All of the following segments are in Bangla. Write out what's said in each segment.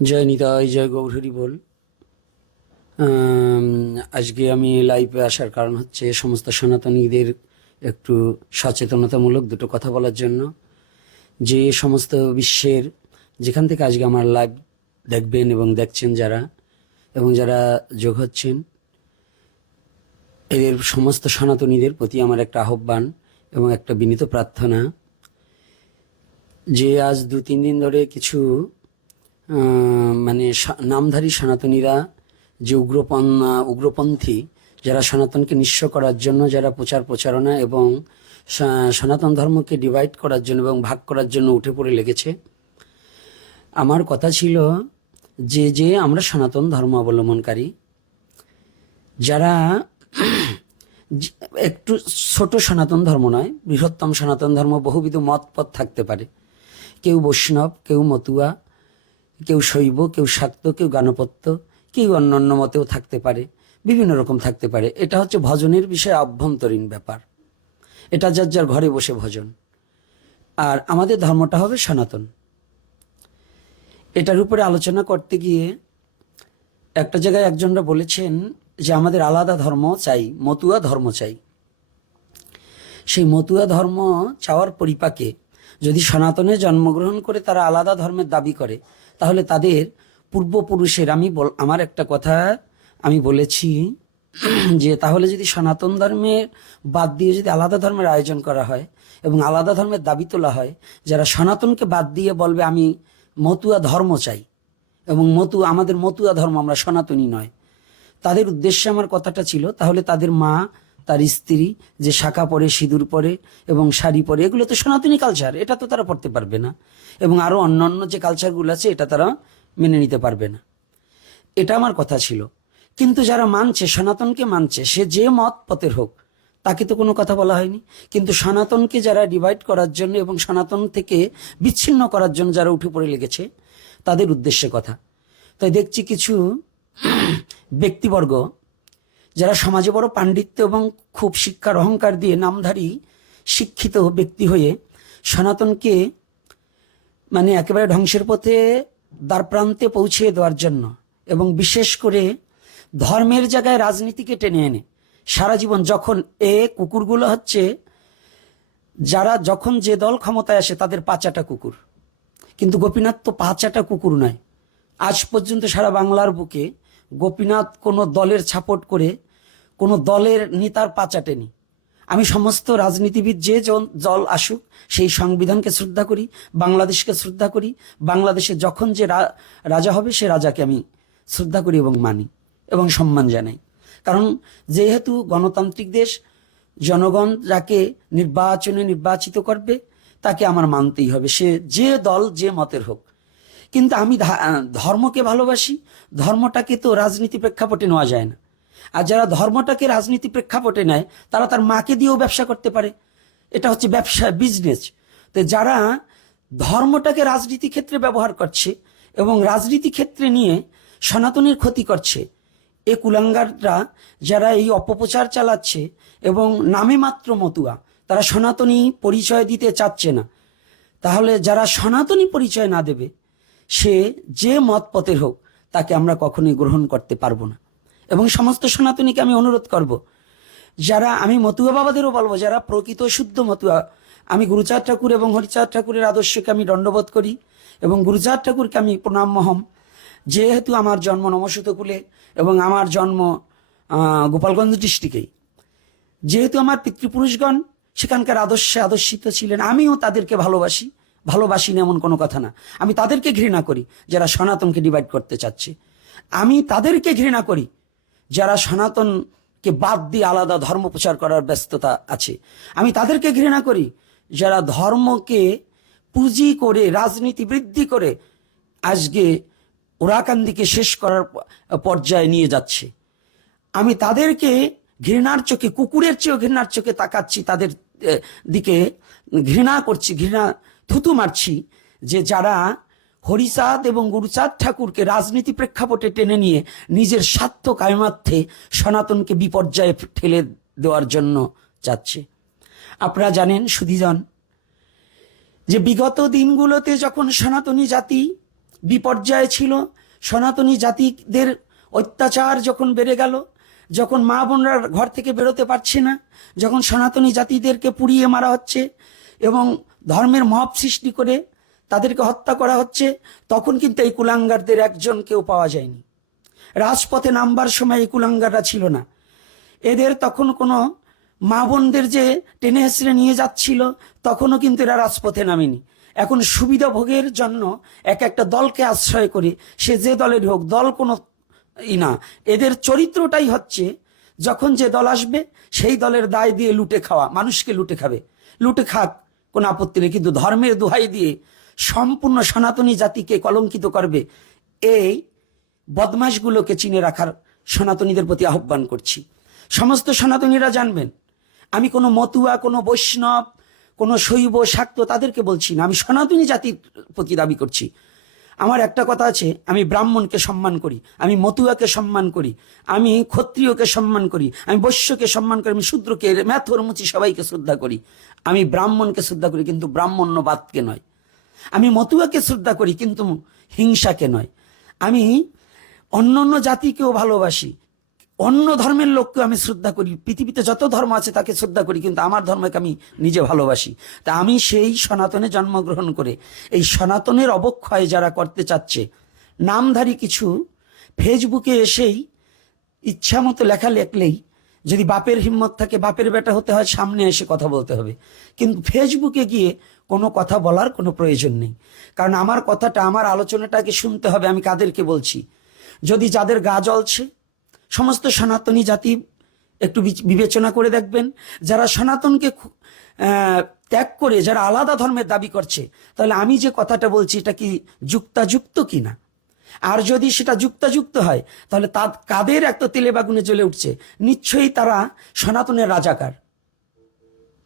জয় নিতাই, জয় গৌরহরি বল। আজকে আমি লাইভে আসার কারণ হচ্ছে সমস্ত সনাতনীদের একটু সচেতনতামূলক দুটো কথা বলার জন্য। যে সমস্ত বিশ্বের যেখান থেকে আজকে আমার লাইভ দেখবেন এবং দেখছেন যারা, এবং যারা যোগ হচ্ছেন, এদের সমস্ত সনাতনীদের প্রতি আমার একটা আহ্বান এবং একটা বিনীত প্রার্থনা যে আজ 2-3 দিন ধরে কিছু মানে নামধারী সনাতনীরা যে উগ্রপন্থী যারা সনাতনকে নিঃস্ব করার জন্য, যারা প্রচারণা এবং সনাতন ধর্মকে ডিভাইড করার জন্য এবং ভাগ করার জন্য উঠে পড়ে লেগেছে। আমার কথা ছিল যে আমরা সনাতন ধর্ম অবলম্বনকারী যারা একটু ছোট সনাতন ধর্ম নয়, বৃহত্তম সনাতন ধর্ম, বহুবিধ মত পথ থাকতে পারে। কেউ বৈষ্ণব, কেউ মতুয়া, কেউ শৈব, কেউ শাক্ত, কেউ গানপত্য, কেউ অন্য মতেও থাকতে পারে, বিভিন্ন রকম থাকতে পারে। এটা হচ্ছে ভজনের বিষয়ে আভ্যন্তরীণ ব্যাপার, এটা যার যার ঘরে বসে ভজন। আর আমাদের ধর্মটা হবে সনাতন। এটার উপরে আলোচনা করতে গিয়ে একটা জায়গায় একজনরা বলেছেন যে আমাদের আলাদা ধর্ম চাই, মতুয়া ধর্ম চাই। সেই মতুয়া ধর্ম চাওয়ার পরিপাকে যদি সনাতনে জন্মগ্রহণ করে তারা আলাদা ধর্মের দাবি করে, তাহলে তাদের পূর্বপুরুষের আমার একটা কথা আমি বলেছি যে তাহলে যদি সনাতন ধর্মের বাদ দিয়ে যদি আলাদা ধর্মের আয়োজন করা হয় এবং আলাদা ধর্মের দাবি তোলা হয়, যারা সনাতনকে বাদ দিয়ে বলবে আমি মতুয়া ধর্ম চাই এবং আমাদের মতুয়া ধর্ম, আমরা সনাতনী নয়, তাদের উদ্দেশ্যে আমার কথাটা ছিল তাহলে তাদের মা, তার স্ত্রী যে শাখা পরে, সিঁদুর পরে এবং শাড়ি পরে, এগুলো তো সনাতনী কালচার, এটা তো তারা পড়তে পারবে না। এবং আরও অন্যান্য যে কালচারগুলো আছে এটা তারা মেনে নিতে পারবে না। এটা আমার কথা ছিল। কিন্তু যারা মানছে, সনাতনকে মানছে, সে যে মত পথের হোক, তাকে তো কোনো কথা বলা হয়নি। কিন্তু সনাতনকে যারা ডিভাইড করার জন্য এবং সনাতন থেকে বিচ্ছিন্ন করার জন্য যারা উঠে পড়ে লেগেছে, তাদের উদ্দেশ্যে কথা। তাই দেখছি কিছু ব্যক্তিবর্গ যারা সমাজে বড় পাণ্ডিত্য এবং খুব শিক্ষার অহংকার দিয়ে নামধারী শিক্ষিত ব্যক্তি হয়ে সনাতনকে মানে একেবারে ধ্বংসের পথে দ্বারপ্রান্তে পৌঁছে দেওয়ার জন্য এবং বিশেষ করে ধর্মের জায়গায় রাজনীতিকে টেনে এনে সারা জীবন, যখন কুকুরগুলো হচ্ছে যারা যখন যে দল ক্ষমতায় আসে তাদের পাচাটা কুকুর, কিন্তু গোপীনাথ তো পাচাটা কুকুর নয়। আজ পর্যন্ত সারা বাংলার বুকে গোপীনাথ কোনো দলের ছাপট করে কোনো দলের নেতার পা চাটেনি। আমি সমস্ত রাজনীতিবিদ যে দল আসুক সেই সংবিধানকে শ্রদ্ধা করি, বাংলাদেশকে শ্রদ্ধা করি, বাংলাদেশে যখন যে রাজা হবে সে রাজাকে আমি শ্রদ্ধা করি এবং মানি এবং সম্মান জানাই। কারণ যেহেতু গণতান্ত্রিক দেশ, জনগণ যাকে নির্বাচনে নির্বাচিত করবে তাকে আমার মানতেই হবে, সে যে দল যে মতের হোক। কিন্তু আমি ধর্মকে ভালোবাসি, ধর্মটাকে তো রাজনীতি প্রেক্ষাপটে নেওয়া যায় না। আর যারা ধর্মটাকে রাজনীতি প্রেক্ষাপটে নেয় তারা তার মাকে দিয়েও ব্যবসা করতে পারে, এটা হচ্ছে ব্যবসা, বিজনেস। তো যারা ধর্মটাকে রাজনীতি ক্ষেত্রে ব্যবহার করছে এবং রাজনীতি ক্ষেত্রে নিয়ে সনাতনের ক্ষতি করছে, এ কুলাঙ্গাররা যারা এই অপপ্রচার চালাচ্ছে এবং নামে মাত্র মতুয়া, তারা সনাতনী পরিচয় দিতে চাচ্ছে না, তাহলে যারা সনাতনী পরিচয় না দেবে সে যে মত পথের হোক তাকে আমরা কখনোই গ্রহণ করতে পারবো না। এবং সমস্ত সনাতনীকে আমি অনুরোধ করব, যারা, আমি মতুয়া বাবাদেরও বলবো, যারা প্রকৃত শুদ্ধ মতুয়া, আমি গুরুচাঁদ ঠাকুর এবং হরিচাঁদ ঠাকুরের আদর্শকে আমি দণ্ডবোধ করি এবং গুরুচাঁদ ঠাকুরকে আমি প্রণাম মহম। যেহেতু আমার জন্ম নমঃশতকুলে এবং আমার জন্ম গোপালগঞ্জ ডিস্ট্রিক্টেই, যেহেতু আমার পিতৃপুরুষগণ সেখানকার আদর্শে আদর্শিত ছিলেন, আমিও তাদেরকে ভালোবাসি না এমন কোনো কথা না। আমি তাদেরকে ঘৃণা করি যারা সনাতনকে ডিভাইড করতে চাচ্ছে, আমি তাদেরকে ঘৃণা করি যারা সনাতনকে বাদ দিয়ে আলাদা ধর্ম প্রচার করার ব্যস্ততা আছে, আমি তাদেরকে ঘৃণা করি যারা ধর্মকে পুঁজি করে রাজনীতি বৃদ্ধি করে আজকে ওরাকান্দিকে শেষ করার পর্যায়ে নিয়ে যাচ্ছে। আমি তাদেরকে ঘৃণার চোখে, কুকুরের চেয়েও ঘৃণার চোখে তাকাচ্ছি, তাদের দিকে ঘৃণা করছি, থুতু মারছি, যে যারা হরিচাঁদ এবং গুরুচাঁদ ঠাকুরকে রাজনীতি প্রেক্ষাপটে টেনে নিয়ে নিজের স্বার্থ কায়মার্থে সনাতনকে বিপর্যয়ে ঠেলে দেওয়ার জন্য চাচ্ছে। আপনারা জানেন সুধীজন, যে বিগত দিনগুলোতে যখন সনাতনী জাতি বিপর্যয় ছিল, সনাতনী জাতিদের অত্যাচার যখন বেড়ে গেল, যখন মা বোনরা ঘর থেকে বেরোতে পারছে না, যখন সনাতনী জাতিদেরকে পুড়িয়ে মারা হচ্ছে এবং ধর্মের মব সৃষ্টি করে তাদেরকে হত্যা করা হচ্ছে, তখন কিন্তু এই কুলাঙ্গারদের একজনকেও পাওয়া যায়নি। রাজপথে নামবার সময় এই কুলাঙ্গাররা ছিল না। এদের তখন কোনো মা বোনদের যে টেনে হেসড়ে নিয়ে যাচ্ছিল, তখনও কিন্তু এরা রাজপথে নামেনি। এখন সুবিধা ভোগের জন্য এক একটা দলকে আশ্রয় করে, সে যে দলের হোক, দল কোনো না, এদের চরিত্রটাই হচ্ছে যখন যে দল আসবে সেই দলের দায় দিয়ে লুটে খাওয়া, মানুষকে লুটে খাবে, লুটে খাক, কোনো আপত্তি নেই, কিন্তু ধর্মের দোহাই দিয়ে সম্পূর্ণ সনাতনী জাতিকে কলঙ্কিত করবে। এই বদমাশগুলোকে চিনে রাখার সনাতনীদের প্রতি আহ্বান করছি। সমস্ত সনাতনীরা জানবেন, আমি কোনো মতুয়া, কোনো বৈষ্ণব, কোনো শৈব, শাক্ত তাদেরকে বলছি না, আমি সনাতনী জাতির প্রতি দাবি করছি। আমার একটা কথা আছে, আমি ব্রাহ্মণকে সম্মান করি, আমি মতুয়াকে সম্মান করি, আমি ক্ষত্রিয়কে সম্মান করি, আমি বৈশ্যকে সম্মান করি, আমি শূদ্রকে, ম্যাথর মুচি সবাইকে শ্রদ্ধা করি। আমি ব্রাহ্মণকে শ্রদ্ধা করি কিন্তু ব্রাহ্মণ্যবাদকে নয়। আমি মতুয়াকে শ্রদ্ধা করি কিন্তু হিংসাকে নয়। আমি অন্য অন্য জাতিকেও ভালোবাসি, অন্য ধর্মের লোককে আমি শ্রদ্ধা করি, পৃথিবীতে যত ধর্ম আছে তাকে শ্রদ্ধা করি, কিন্তু আমার ধর্মকে আমি নিজে ভালোবাসি। তা আমি সেই সনাতনে জন্মগ্রহণ করে এই সনাতনের অবক্ষয় যারা করতে চাচ্ছে, নামধারী কিছু ফেসবুকে এসেই ইচ্ছা মতো লেখা লেখলেই, যদি বাপের হিম্মত থাকে, বাপের বেটা হতে হয়, সামনে এসে কথা বলতে হবে, কিন্তু ফেসবুকে গিয়ে কোনো কথা বলার কোনো প্রয়োজন নেই। কারণ আমার কথাটা, আমার আলোচনাটাকে শুনতে হবে আমি কাদেরকে বলছি। যদি যাদের গা জ্বলছে, সমস্ত সনাতনী জাতি একটু বিবেচনা করে দেখবেন, যারা সনাতনকে ত্যাগ করে যারা আলাদা ধর্মের দাবি করছে, তাহলে আমি যে কথাটা বলছি এটা কি যুক্তাযুক্ত কিনা। আর যদি সেটা যুক্তাযুক্ত হয়, তাহলে কাদের এত তেলে বাগুনে জ্বলে উঠছে, নিশ্চয়ই তারা সনাতনের রাজাকার।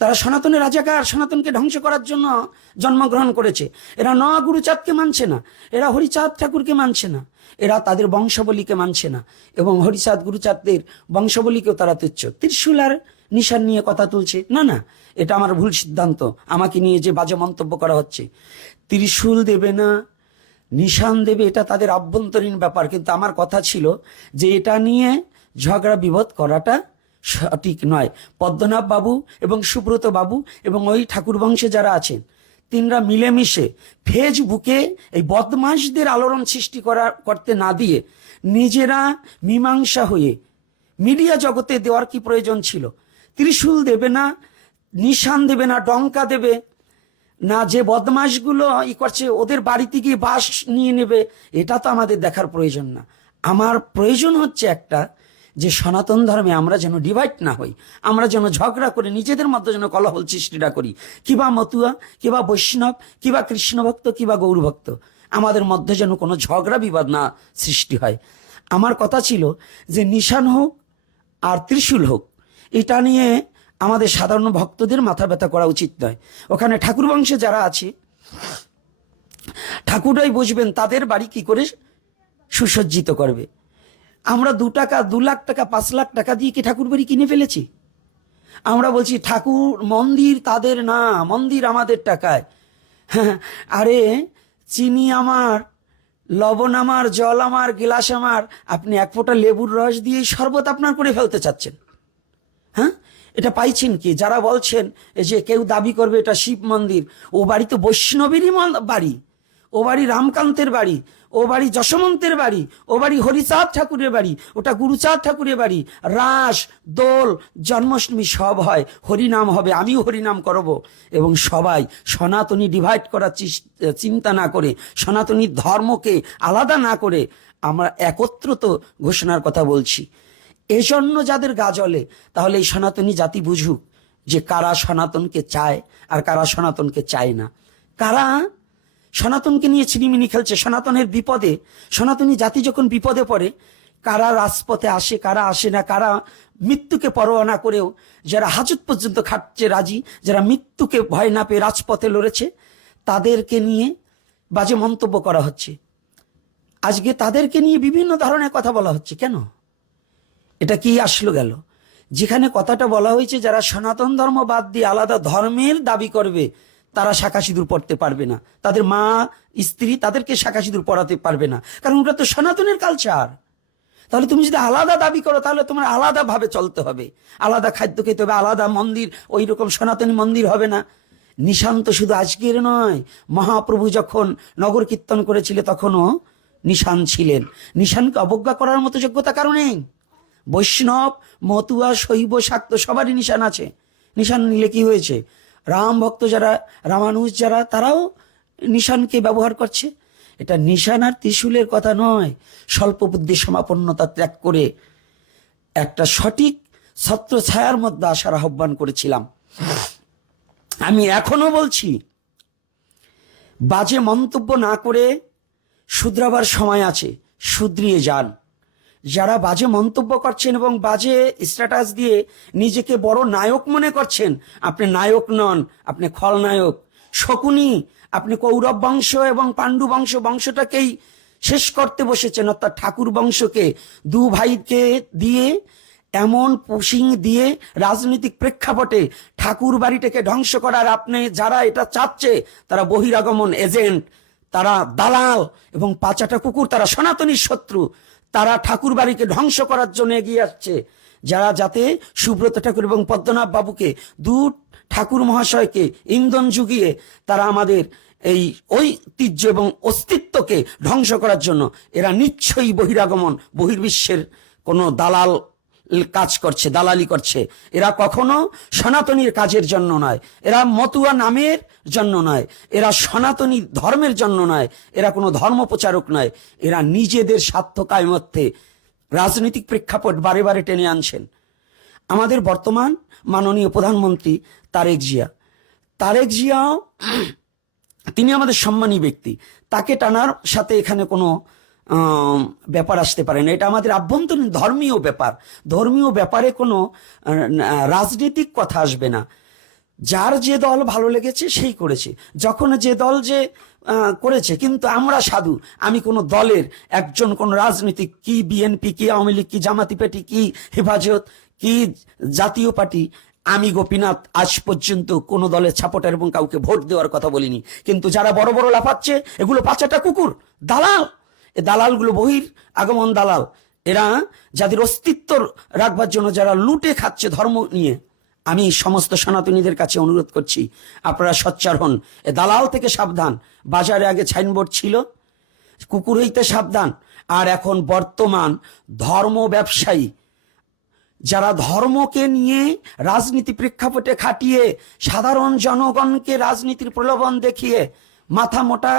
তারা সনাতনের রাজাকার, সনাতনকে ধ্বংস করার জন্য জন্মগ্রহণ করেছে। এরা ন গুরুচাঁদকে মানছে না, এরা হরিচাঁদ ঠাকুরকে মানছে না, এরা তাদের বংশাবলীকে মানছে না, এবং হরিচাঁদ গুরুচাঁদদের বংশাবলীকেও তারা তুচ্ছ। ত্রিশূল আর নিশান নিয়ে কথা তুলছে, না না, এটা আমার ভুল সিদ্ধান্ত। আমাকে নিয়ে যে বাজে মন্তব্য করা হচ্ছে, ত্রিশূল দেবে না, নিশান দেবে, এটা তাদের আভ্যন্তরীণ ব্যাপার। কিন্তু আমার কথা ছিল যে এটা নিয়ে ঝগড়া বিবাদ করাটা সঠিক নয়। পদ্মনাভ বাবু এবং সুব্রত বাবু এবং ওই ঠাকুর বংশে যারা আছেন, তিনরা মিলেমিশে ফেসবুকে এই বদমাশদের আলোড়ন সৃষ্টি করতে না দিয়ে নিজেরা মীমাংসা হয়ে মিডিয়া জগতে দেওয়ার কি প্রয়োজন ছিল? ত্রিশূল দেবে না, নিশান দেবে না, ডঙ্কা দেবে না, যে বদমাশগুলো করছে ওদের বাড়িতে গিয়ে বাস নিয়ে নেবে, এটা তো আমাদের দেখার প্রয়োজন না। আমার প্রয়োজন হচ্ছে একটা, যে সনাতন ধর্মে আমরা যেন ডিভাইড না হই, আমরা যেন ঝগড়া করে নিজেদের মধ্যে যেন কলহল সৃষ্টিটা করি, কিবা মতুয়া, কিবা বৈষ্ণব, কিবা কৃষ্ণ ভক্ত, কিবা গৌর ভক্ত, আমাদের মধ্যে যেন কোনো ঝগড়া বিবাদ না সৃষ্টি হয়। আমার কথা ছিল যে নিশান হোক আর ত্রিশূল হোক, এটা নিয়ে আমাদের সাধারণ ভক্তদের মাথা ব্যথা করা উচিত নয়। ওখানে ঠাকুর বংশে যারা আছে, ঠাকুরাই বুঝবেন তাদের বাড়ি কি করে সুসজ্জিত করবে। আমরা 2 টাকা, 2 লাখ টাকা, 5 লাখ টাকা দিয়ে কি ঠাকুর বাড়ি কিনে ফেলেছি? আমরা বলছি ঠাকুর মন্দির তাদের না, মন্দির আমাদের টাকায়। আরে চিনি আমার, লবণ আমার, জল আমার, গিলাস আমার, আপনি 1 ফোঁটা লেবুর রস দিয়ে শরবত আপনার করে ফেলতে চাচ্ছেন। হ্যাঁ, এটা পাইছেন কি? যারা বলছেন যে কেউ দাবি করবে এটা শিব মন্দির, ও বাড়ি তো বৈষ্ণবেরই বাড়ি, ও বাড়ি রামকান্তের বাড়ি, ও বাড়ি যশোমন্তের বাড়ি, ও বাড়ি হরিচাঁদ ঠাকুরের বাড়ি, ওটা গুরুচাঁদ ঠাকুরের বাড়ি। রাস, দোল, জন্মাষ্টমী সব হয়, হরিনাম হবে, আমিও হরিনাম করব। এবং সবাই সনাতনী ডিভাইড করার চিন্তা না করে, সনাতনী ধর্মকে আলাদা না করে আমরা একত্রিত ঘোষণার কথা বলছি। এজন্য যাদের গা জ্বলে, তাহলে এই সনাতনী জাতি বুঝুক যে কারা সনাতনকে চায় আর কারা সনাতনকে চায় না, কারা সনাতনকে নিয়ে ছিনিমিনি খেলছে। সনাতনের বিপদে, সনাতনী জাতি যখন বিপদে পড়ে, কারা রাজপথে আসে, কারা আসে না, কারা মৃত্যুকে পরোয়া না করেও যারা হাজত পর্যন্ত খাটছে রাজি, যারা মৃত্যুকে ভয় না পেয়ে রাজপথে লড়েছে, তাদেরকে নিয়ে বাজে মন্তব্য করা হচ্ছে। আজকে তাদেরকে নিয়ে বিভিন্ন ধরনের কথা বলা হচ্ছে। কেন? এটা কি আসলো গেল? যেখানে কথাটা বলা হয়েছে যারা সনাতন ধর্ম বাদ দিয়ে আলাদা ধর্মের দাবি করবে, তারা শাঁখা সিঁদুর পড়তে পারবে না, তাদের মা স্ত্রী তাদেরকে শাঁখা সিঁদুর পড়াতে পারবে না, কারণ ওটা তো সনাতনের কালচার। তাহলে তুমি যদি আলাদা দাবি করো তাহলে তোমার আলাদা ভাবে চলতে হবে, আলাদা খাদ্য খেতে হবে, আলাদা মন্দির, ওই রকম সনাতনী মন্দির হবে না। নিশান তো শুধু আজকের নয়, মহাপ্রভু যখন নগর কীর্তন করেছিল তখনও নিশান ছিলেন। নিশানকে অবজ্ঞা করার মতো যোগ্যতা কারো নেই। বৈষ্ণব, মতুয়া, শৈব, শাক্ত সবারই নিশান আছে। নিশান নিলে কি হয়েছে? রাম ভক্ত যারা, রামানুজ যারা, তারাও নিশানকে ব্যবহার করছে। এটা নিশান আর ত্রিশূলের কথা নয়। স্বল্প বুদ্ধি সমাপন্নতা ত্যাগ করে একটা সঠিক ছত্র ছায়ার মধ্যে আসার আহ্বান করেছিলাম। আমি এখনো বলছি, বাজে মন্তব্য না করে শুধরাবার সময় আছে, শুধরিয়ে যান। যারা বাজে মন্তব্য করছেন এবং বাজে স্ট্যাটাস দিয়ে নিজেকে বড় নায়ক মনে করছেন, আপনি নায়ক নন, আপনি খলনায়ক। শকুনি, আপনি কৌরব বংশ এবং পাণ্ডু বংশটাকেই শেষ করতে বসেছেন, অর্থাৎ ঠাকুর বংশকে দু ভাইকে দিয়ে এমন পুশিং দিয়ে রাজনৈতিক প্রেক্ষাপটে ঠাকুর বাড়িটাকে ধ্বংস করার, আপনি যারা এটা চাচ্ছে তারা বহিরাগমন এজেন্ট, তারা দালাল এবং পাচাটা কুকুর, তারা সনাতনীর শত্রু। তারা ঠাকুর বাড়িকে ধ্বংস করার জন্য এগিয়ে আসছে, যারা যাতে সুব্রত ঠাকুর এবং পদ্মনাভ বাবুকে, দু ঠাকুর মহাশয়কে ইন্ধন জুগিয়ে তারা আমাদের এই ঐতিহ্য এবং অস্তিত্বকে ধ্বংস করার জন্য এরা নিশ্চয়ই বহিরাগমন, বহির্বিশ্বের কোনো দালাল কাজ করছে, দালালি করছে। এরা কখনো সনাতনীর কাজের জন্য নয়, এরা মতুয়া নামের জন্য নয়, এরা সনাতনী ধর্মের জন্য নয়, এরা কোনো ধর্ম প্রচারক নয়। এরা নিজেদের স্বার্থ কায়েমত্বে রাজনৈতিক প্রেক্ষাপট বারে বারে টেনে আনছেন। আমাদের বর্তমান মাননীয় প্রধানমন্ত্রী তারেক জিয়াও তিনি আমাদের সম্মানী ব্যক্তি, তাকে টানার সাথে এখানে কোনো ব্যাপার আসতে পারে না। এটা আমাদের আভ্যন্তরীণ ধর্মীয় ব্যাপার। ধর্মীয় ব্যাপারে কোনো রাজনৈতিক কথা আসবে না। যার যে দল ভালো লেগেছে সেই করেছে, যখন যে দল যে করেছে। কিন্তু আমরা সাধু, আমি কোনো দলের একজন, কোন রাজনৈতিক, কি বিএনপি, কি আওয়ামী লীগ, কি জামাতি পার্টি, কি হেফাজত, কি জাতীয় পার্টি, আমি গোপীনাথ আজ পর্যন্ত কোন দলের ছাপটার এবং কাউকে ভোট দেওয়ার কথা বলিনি। কিন্তু যারা বড় বড় লাফাচ্ছে, এগুলো পাচাটা কুকুর, দালাল। এ দালালগুলো বহির আগমন দালাল। এরা যাদের অস্তিত্ব রাখবার জন্য যারা লুটে খাচ্ছে ধর্ম নিয়ে। আমি সমস্ত সনাতনীদের কাছে অনুরোধ করছি, আপনারা সোচ্চার হন, এ দালাল থেকে সাবধান। বাজারে আগে সাইনবোর্ড ছিল কুকুর হইতে সাবধান, আর এখন বর্তমান ধর্ম ব্যবসায়ী যারা ধর্মকে নিয়ে রাজনীতি প্রেক্ষাপটে খাটিয়ে সাধারণ জনগণকে রাজনীতির প্রলোভন দেখিয়ে মাথা মোটা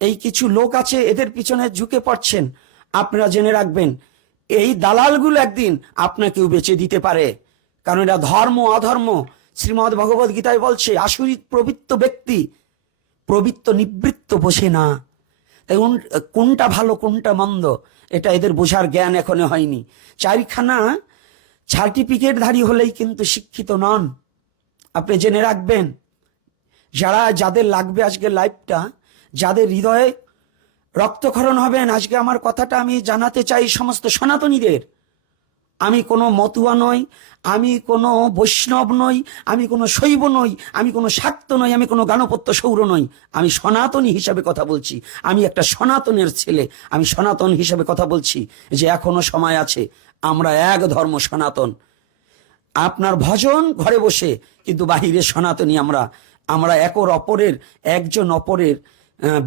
এই কিছু লোক আছে, এদের পিছনে ঝুঁকে পড়ছেন। আপনারা জেনে রাখবেন, এই দালালগুলো একদিন আপনাকেও বেচে দিতে পারে, কারণ এরা ধর্ম অধর্ম, শ্রীমদ্ ভগবদ গীতায় বলছে, আসুরিক প্রবৃত্ত ব্যক্তি প্রবৃত্ত নিবৃত্ত বসে না। তাই কোনটা ভালো কোনটা মন্দ এটা এদের বোঝার জ্ঞান এখনো হয়নি। চারিখানা সার্টিফিকেটধারী হলেই কিন্তু শিক্ষিত নন। আপনি জেনে রাখবেন, যাদের লাগবে আজকে লাইভটা, যাদের হৃদয়ে রক্তক্ষরণ হবেন, আজকে আমার কথাটা আমি জানাতে চাই সমস্ত সনাতনীদের। আমি কোনো মতুয়া নই, আমি কোনো বৈষ্ণব নই, আমি কোনো শৈব নই, আমি কোনো শাক্ত নই, আমি কোনো গানপত্য সৌর নই। আমি সনাতনী হিসাবে কথা বলছি, আমি একটা সনাতনের ছেলে, আমি সনাতন হিসাবে কথা বলছি যে এখনো সময় আছে, আমরা এক ধর্ম সনাতন। আপনার ভজন ঘরে বসে, কিন্তু বাহিরে সনাতনী আমরা একজন অপরের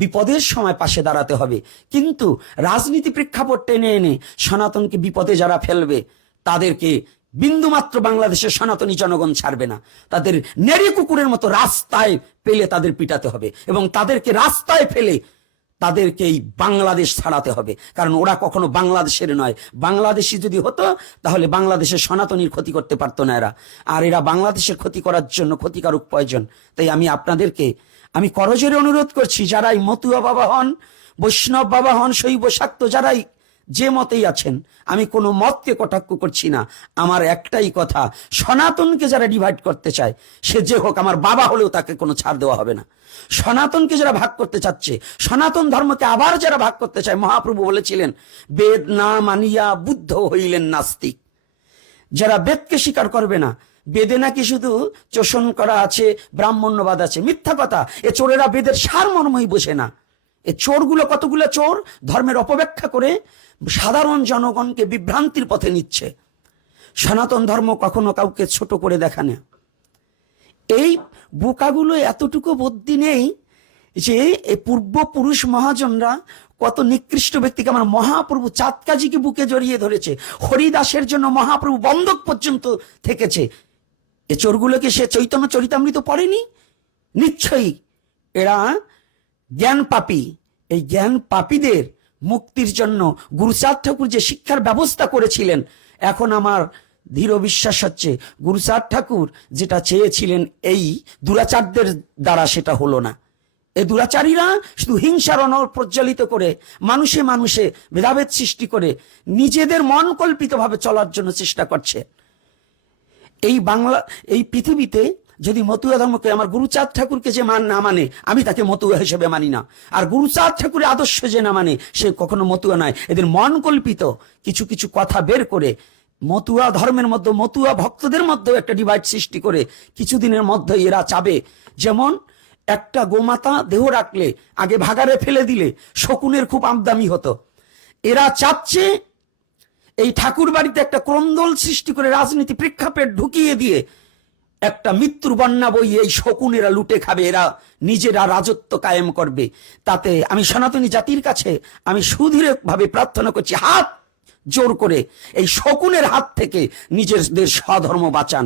বিপদের সময় পাশে দাঁড়াতে হবে। কিন্তু রাজনীতি প্রেক্ষাপট টেনে এনে সনাতনকে বিপদে যারা ফেলবে, তাদেরকে বিন্দুমাত্র বাংলাদেশের সনাতনী জনগণ ছাড়বে না। তাদের নেড়ে কুকুরের মতো রাস্তায় পেলে তাদের পিটাতে হবে, এবং তাদেরকে রাস্তায় ফেলে তাদেরকে এই বাংলাদেশ ছাড়াতে হবে, কারণ ওরা কখনো বাংলাদেশের নয়। বাংলাদেশি যদি হতো তাহলে বাংলাদেশের সনাতনীর ক্ষতি করতে পারতো না এরা, আর এরা বাংলাদেশের ক্ষতি করার জন্য ক্ষতিকারক প্রয়োজন। তাই আমি করজোরে অনুরোধ করছি, যারাই মতুয়া বাবা হন, বৈষ্ণব বাবা হন, শৈব শাক্ত যারাই যে মতেই আছেন, আমি কোনো মতকে কটাক্ষ করছি না। আমার একটাই কথা, সনাতনকে যারা ডিভাইড করতে চায়, সে যে হোক, আমার বাবা হলেও তাকে কোনো ছাড় দেওয়া হবে না। সনাতনকে যারা ভাগ করতে চাচ্ছে, সনাতন ধর্মকে আবার যারা ভাগ করতে চায়, মহাপ্রভু বলেছিলেন, বেদ না মানিয়া বুদ্ধ হইলেন নাস্তিক। যারা বেদকে স্বীকার করবে না, বেদে নাকি শুধু চোষণ করা আছে, ব্রাহ্মণ্যবাদ আছে। মিথ্যা কথা। এ চোরেরা বেদের সারমর্মই বোঝে না। এ চোরগুলো কতগুলো চোর ধর্মের অপব্যাখ্যা করে সাধারণ জনগণকে বিভ্রান্তির পথে নিচ্ছে। সনাতন ধর্ম কখনো কাউকে ছোট করে দেখা না। এই বোকাগুলো এতটুকু বুদ্ধি নেই যে এই পূর্বপুরুষ মহাজনরা কত নিকৃষ্ট ব্যক্তিকে, আমার মহাপ্রভু চাঁদকাজিকে বুকে জড়িয়ে ধরেছে, হরিদাসের জন্য মহাপ্রভু বন্ধক পর্যন্ত থেকেছে। এ চোরগুলোকে সে চৈতন্য চরিতামৃত পড়েনি? নিশ্চয়ই এরা জ্ঞান পাপী। এই জ্ঞান পাপীদের মুক্তির জন্য গুরুচাঁদ ঠাকুর যে শিক্ষার ব্যবস্থা করেছিলেন, এখন আমার দৃঢ় বিশ্বাস হচ্ছে গুরুচাঁদ ঠাকুর যেটা চেয়েছিলেন এই দুরাচারদের দ্বারা সেটা হলো না। এই দুরাচারীরা শুধু হিংসার অনল প্রজ্বলিত করে মানুষে মানুষে ভেদাভেদ সৃষ্টি করে নিজেদের মন কল্পিতভাবে চলার জন্য চেষ্টা করছে। এই বাংলা, এই পৃথিবীতে যদি মতুয়া ধর্মকে, আমার গুরুচাঁদ ঠাকুরকে যে না মানে, আমি তাকে মতুয়া হিসেবে মানি না। আর গুরুচাঁদ ঠাকুরের আদর্শ যে না মানে, সে কখনো মতুয়া নয়। এদের মন কল্পিত কিছু কিছু কথা বের করে মতুয়া ধর্মের মধ্যে, মতুয়া ভক্তদের মধ্যেও একটা ডিভাইড সৃষ্টি করে কিছুদিনের মধ্যে এরা চাবে, যেমন একটা গোমাতা দেহ রাখলে আগে ভাগারে ফেলে দিলে শকুনের খুব আমদামি হতো। এরা চাচ্ছে এই ঠাকুর বাড়িতে একটা ক্রন্দল সৃষ্টি করে রাজনীতি প্রেক্ষাপট ঢুকিয়ে দিয়ে একটা মৃত্যুর বন্যা বইয়ে এই শকুনেরা লুটে খাবে, এরা নিজেরা রাজত্ব কায়েম করবে। তাতে আমি সনাতনী জাতির কাছে আমি সুদৃঢ়ভাবে প্রার্থনা করছি, হাত জোর করে এই শকুনের হাত থেকে নিজেদের স্বধর্ম বাঁচান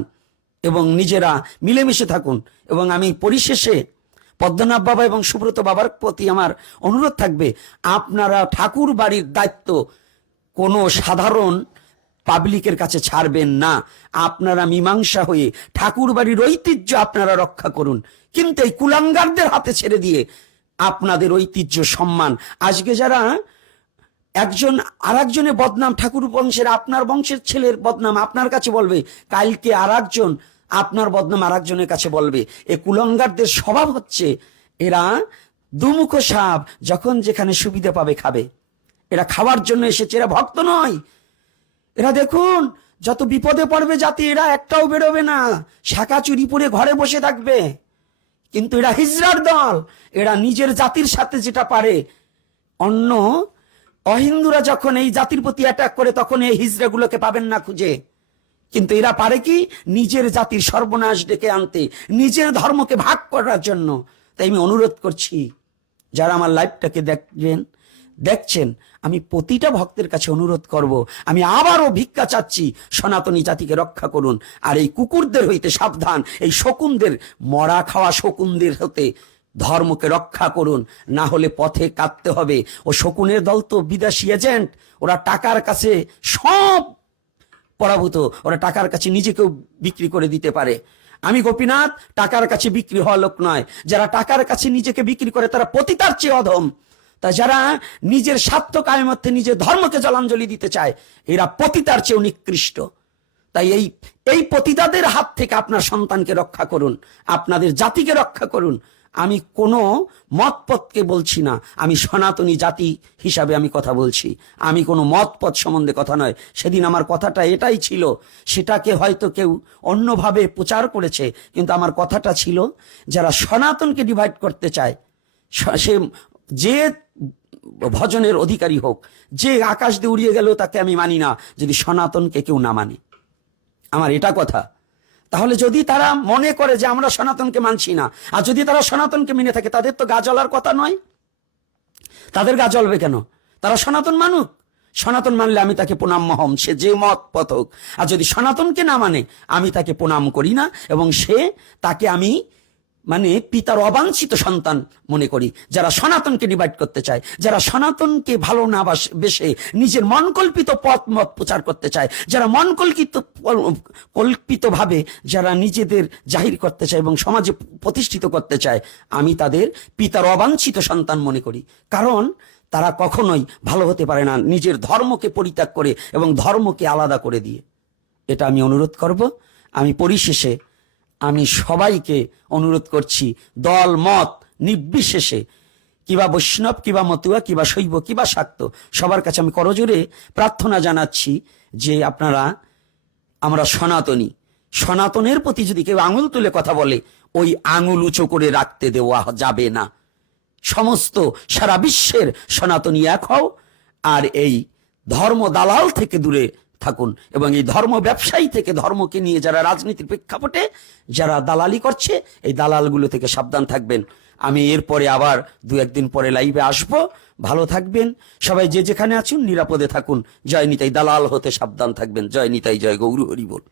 এবং নিজেরা মিলেমিশে থাকুন। এবং আমি পরিশেষে পদ্মনাভ বাবা এবং সুব্রত বাবার প্রতি আমার অনুরোধ থাকবে, আপনারা ঠাকুর বাড়ির দায়িত্ব কোনো সাধারণ পাবলিকের কাছে ছাড়বেন না। আপনারা মীমাংসা হয়ে ঠাকুর বাড়ির ঐতিহ্য আপনারা রক্ষা করুন, কিন্তু এই কুলাঙ্গারদের হাতে ছেড়ে দিয়ে আপনাদের ঐতিহ্য সম্মান, আজকে যারা একজন আর একজনের বদনাম ঠাকুর বংশের, আপনার বংশের ছেলের বদনাম আপনার কাছে বলবে, কালকে আর একজন আপনার বদনাম আর একজনের কাছে বলবে। এ কুলাঙ্গারদের স্বভাব হচ্ছে এরা দুমুখ সাপ, যখন যেখানে সুবিধা পাবে খাবে। এরা খাওয়ার জন্য এসেছে, এরা ভক্ত নয়। এরা দেখুন যত বিপদে পড়বে জাতি, এরা একটাও বেরোবে না, শাখা চুরি পরে ঘরে বসে থাকবে। কিন্তু এরা হিজড়ার দল। এরা নিজের জাতির সাথে যেটা পারে, অন্য অহিন্দুরা যখন এই জাতির প্রতি অ্যাটাক করে তখন এই হিজড়াগুলোকে পাবেন না খুঁজে। কিন্তু এরা পারে কি, নিজের জাতির সর্বনাশ ডেকে আনতে, নিজের ধর্মকে ভাগ করার জন্য। তাই আমি অনুরোধ করছি, যারা আমার লাইভটাকে দেখছেন, আমি প্রতিটা ভক্তের কাছে অনুরোধ করব, আমি আবারও ভিক্ষা চাচ্ছি, সনাতনী জাতিকে রক্ষা করুন। আর এই কুকুরদের হইতে সাবধান, এই শকুনদের, মরা খাওয়া শকুনদের হতে ধর্মকে রক্ষা করুন, না হলে পথে কাটতে হবে। ও শকুনের দল তো বিদেশি এজেন্ট, ওরা টাকার কাছে সব পরাভূত, ওরা টাকার কাছে নিজেকেও বিক্রি করে দিতে পারে। আমি গোপীনাথ টাকার কাছে বিক্রি হওয়া লোক নয়। যারা টাকার কাছে নিজেকে বিক্রি করে তারা পতিতার চেয়ে অধম। তা যারা নিজের স্বার্থ কায়েমার্থে নিজের ধর্মকে জলাঞ্জলি দিতে চায়, এরা পতিতার চেয়েও নিকৃষ্ট। তাই এই পতিতাদের হাত থেকে আপনার সন্তানকে রক্ষা করুন, আপনাদের জাতিকে রক্ষা করুন। আমি কোনো মতপথকে বলছি না, আমি সনাতনী জাতি হিসাবে আমি কথা বলছি, আমি কোনো মতপথ সম্বন্ধে কথা নয়। সেদিন আমার কথাটা এটাই ছিল, সেটাকে হয়তো কেউ অন্যভাবে প্রচার করেছে, কিন্তু আমার কথাটা ছিল যারা সনাতনকে ডিভাইড করতে চায়, সে যে ভজনের অধিকারী হোক, যে আকাশ দিয়ে উড়িয়ে গেল তাকে আমি মানি না, যদি সনাতনকে কেউ না মানে। আমার এটা কথা। তাহলে যদি তারা মনে করে যে আমরা সনাতনকে মানছি না, আর যদি তারা সনাতনকে মেনে থাকে, তাদের তো গা জ্বলার কথা নয়। তাদের গা জ্বলবে কেন? তারা সনাতন মানুক। সনাতন মানলে আমি তাকে প্রণাম মহম, সে যে মত পথ হোক। আর যদি সনাতনকে না মানে, আমি তাকে প্রণাম করি না, এবং তাকে আমি মানে পিতার অবাঞ্ছিত সন্তান মনে করি। যারা সনাতনকে ডিভাইড করতে চায়, যারা সনাতনকে ভালো না বেশে নিজের মন কল্পিত পথ মত প্রচার করতে চায়, যারা মন কল্পিত ভাবে যারা নিজেদের জাহির করতে চায় এবং সমাজে প্রতিষ্ঠিত করতে চায়, আমি তাদের পিতার অবাঞ্ছিত সন্তান মনে করি। কারণ তারা কখনোই ভালো হতে পারে না নিজের ধর্মকে পরিত্যাগ করে এবং ধর্মকে আলাদা করে দিয়ে। এটা আমি অনুরোধ করব। আমি পরিশেষে আমি সবাইকে অনুরোধ করছি, দল মত নির্বিশেষে, কিবা বৈষ্ণব, কিবা মতুয়া, কিবা শৈব, কিবা শাক্ত, সবার কাছে আমি করজোরে প্রার্থনা জানাচ্ছি যে আমরা সনাতনী, সনাতনের প্রতি যদি কেউ আঙুল তুলে কথা বলে, ওই আঙুল উঁচু করে রাখতে দেওয়া যাবে না। সমস্ত সারা বিশ্বের সনাতনী এক হও, আর এই ধর্ম দালাল থেকে দূরে থাকুন, এবং এই ধর্ম ব্যবসায়ী থেকে, ধর্মকে নিয়ে যারা রাজনীতির প্রেক্ষাপটে যারা দালালি করছে, এই দালালগুলো থেকে সাবধান থাকবেন। আমি এরপরে আবার 2-1 দিন পরে লাইভে আসব। ভালো থাকবেন সবাই, যে যেখানে আছেন নিরাপদে থাকুন। জয় নিতাই, দালাল হতে সাবধান থাকবেন। জয় নিতাই, জয় গৌর হরি বল।